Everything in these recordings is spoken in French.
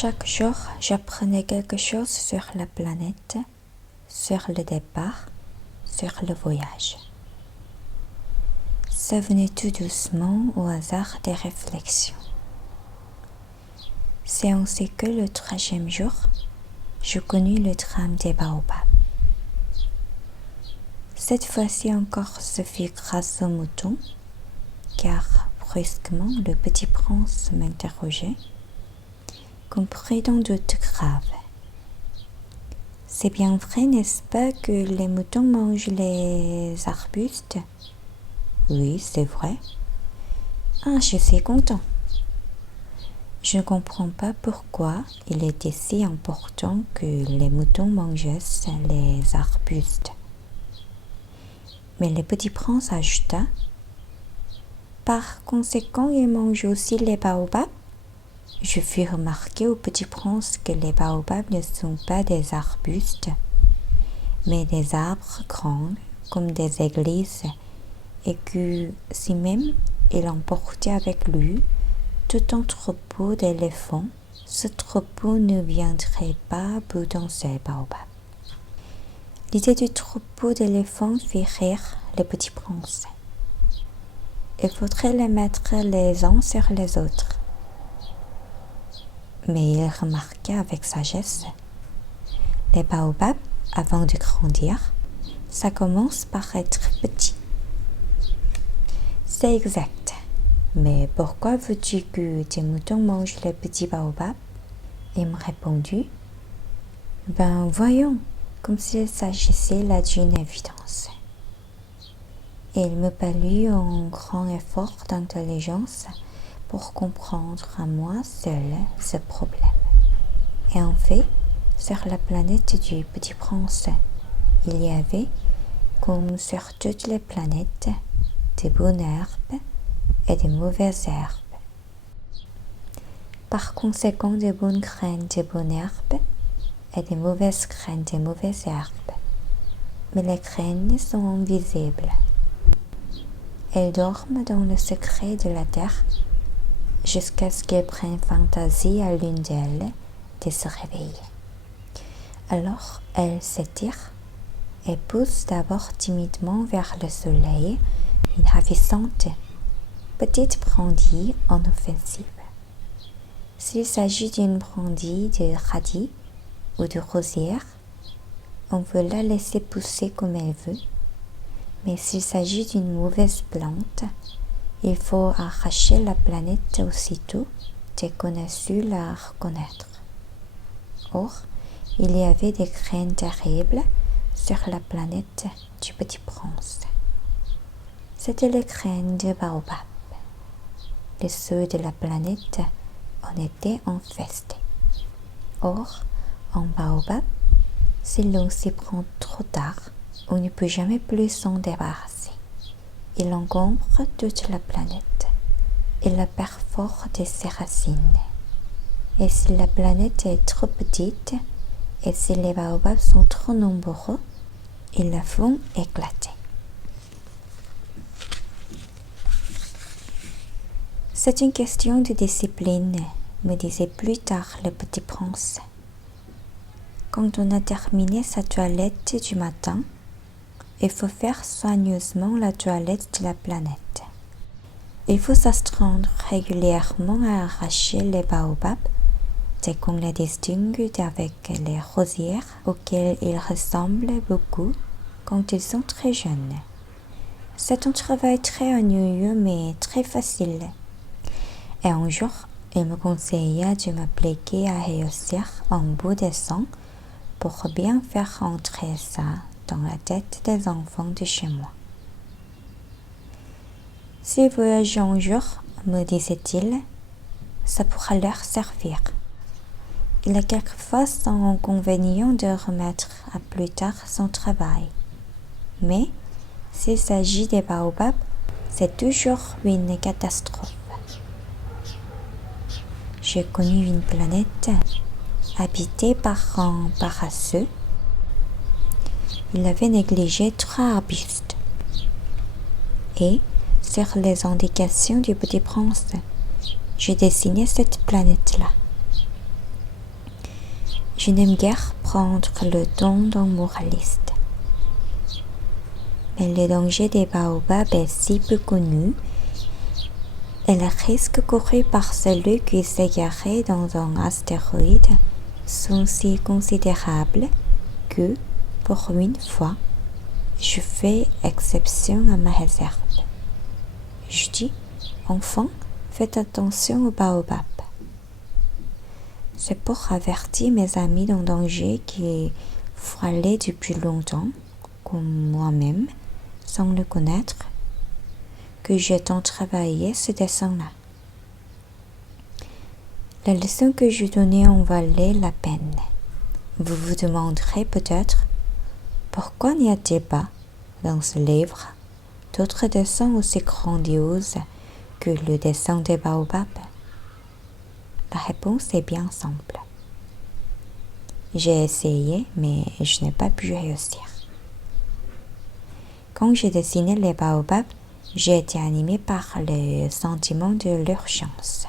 Chaque jour, j'apprenais quelque chose sur la planète, sur le départ, sur le voyage. Ça venait tout doucement au hasard des réflexions. C'est ainsi que le 3e jour, je connus le drame des baobabs. Cette fois-ci encore, ce fut grâce au mouton, car brusquement le petit prince m'interrogeait, compris d'un doute grave. C'est bien vrai, n'est-ce pas, que les moutons mangent les arbustes? Oui, c'est vrai. Ah, je suis content. Je ne comprends pas pourquoi il était si important que les moutons mangeassent les arbustes. Mais le petit prince ajouta, par conséquent, ils mangent aussi les baobabs. Je fis remarquer au petit prince que les baobabs ne sont pas des arbustes, mais des arbres grands comme des églises, et que si même il emportait avec lui tout un troupeau d'éléphants, ce troupeau ne viendrait pas à bout d'un seul baobab. L'idée du troupeau d'éléphants fit rire le petit prince. Il faudrait les mettre les uns sur les autres. Mais il remarqua avec sagesse. Les baobabs, avant de grandir, ça commence par être petit. C'est exact. Mais pourquoi veux-tu que tes moutons mangent les petits baobabs? Il me répondit, ben voyons, comme s'il s'agissait là d'une évidence. Et il me fallut un grand effort d'intelligence pour comprendre à moi seul ce problème. Et en fait, sur la planète du petit prince, il y avait, comme sur toutes les planètes, de bonnes herbes et de mauvaises herbes. Par conséquent, de bonnes graines de bonnes herbes et de mauvaises graines de mauvaises herbes. Mais les graines sont invisibles. Elles dorment dans le secret de la terre jusqu'à ce qu'elles prennent fantaisie à l'une d'elles de se réveiller. Alors, elles s'étirent et poussent d'abord timidement vers le soleil une ravissante petite brindille en offensive. S'il s'agit d'une brindille de radis ou de rosière, on veut la laisser pousser comme elle veut, mais s'il s'agit d'une mauvaise plante, il faut arracher la planète aussitôt dès qu'on a su la reconnaître. Or, il y avait des graines terribles sur la planète du petit prince. C'étaient les graines de baobab. Les ceux de la planète en étaient infestés. Or, en baobab, si l'on s'y prend trop tard, on ne peut jamais plus s'en débarrasser. Il encombre toute la planète. Il la perfore de ses racines. Et si la planète est trop petite, et si les baobabs sont trop nombreux, ils la font éclater. C'est une question de discipline, me disait plus tard le petit prince. Quand on a terminé sa toilette du matin, il faut faire soigneusement la toilette de la planète. Il faut s'astreindre régulièrement à arracher les baobabs dès qu'on les distingue avec les rosières auxquelles ils ressemblent beaucoup quand ils sont très jeunes. C'est un travail très ennuyeux mais très facile. Et un jour, il me conseilla de m'appliquer à réussir un bout de sang pour bien faire entrer ça dans la tête des enfants de chez moi. Si voyagez un jour, me disait-il, ça pourra leur servir. Il a quelquefois son inconvénient de remettre à plus tard son travail. Mais, s'il s'agit des baobabs, c'est toujours une catastrophe. J'ai connu une planète habitée par un paresseux. Il avait négligé 3 arbustes. Et, sur les indications du petit prince, j'ai dessiné cette planète-là. Je n'aime guère prendre le ton d'un moraliste. Mais le danger des baobabs est si peu connu et les risques courus par celui qui s'égarerait dans un astéroïde sont si considérables que, pour une fois, je fais exception à ma réserve. Je dis, enfants, faites attention aux baobabs. C'est pour avertir mes amis d'un danger qui frôlait depuis longtemps, comme moi-même, sans le connaître, que j'ai tant travaillé ce dessin-là. La leçon que je donnais en valait la peine. Vous vous demanderez peut-être pourquoi n'y a-t-il pas, dans ce livre, d'autres dessins aussi grandioses que le dessin des baobabs? La réponse est bien simple. J'ai essayé, mais je n'ai pas pu réussir. Quand j'ai dessiné les baobabs, j'ai été animée par le sentiment de l'urgence.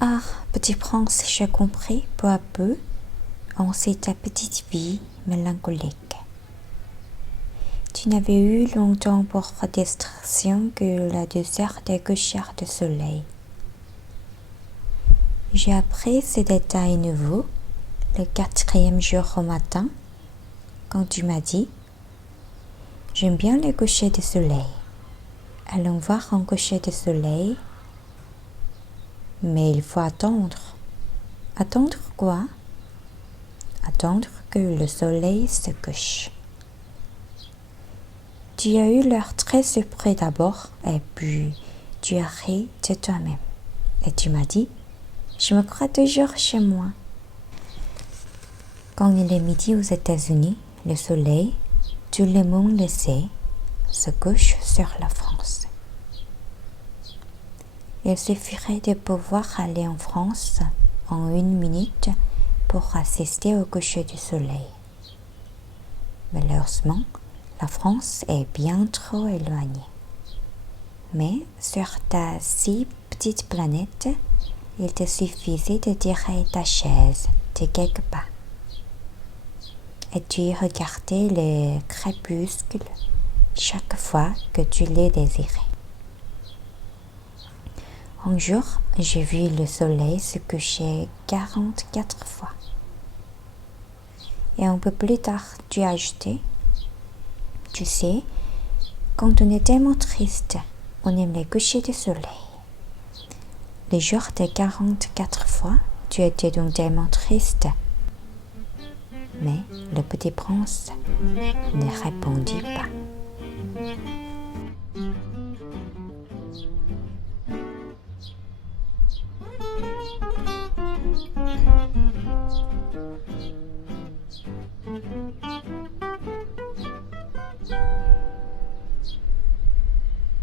Ah, petit prince, j'ai compris peu à peu en cette petite vie mélancolique. Tu n'avais eu longtemps pour distraction que la douceur des couchers de soleil. J'ai appris ces détails nouveaux le 4e jour au matin, quand tu m'as dit « J'aime bien les couchers de soleil. Allons voir un coucher de soleil. Mais il faut attendre. » Attendre quoi? Attendre que le soleil se couche. Tu as eu l'air très surpris d'abord, et puis tu as ri de toi-même. Et tu m'as dit « Je me crois toujours chez moi. » Quand il est midi aux États-Unis, le soleil, tout le monde le sait, se couche sur la France. Il suffirait de pouvoir aller en France en 1 minute pour assister au coucher du soleil. Malheureusement, la France est bien trop éloignée. Mais sur ta si petite planète, il te suffisait de tirer ta chaise de quelque part. Et tu y regardais le crépuscule chaque fois que tu les désirais. Un jour, j'ai vu le soleil se coucher 44 fois. Et un peu plus tard, tu as ajouté, tu sais, quand on est tellement triste, on aime les couchers du soleil. Le jour de 44 fois, tu étais donc tellement triste. Mais le petit prince ne répondit pas.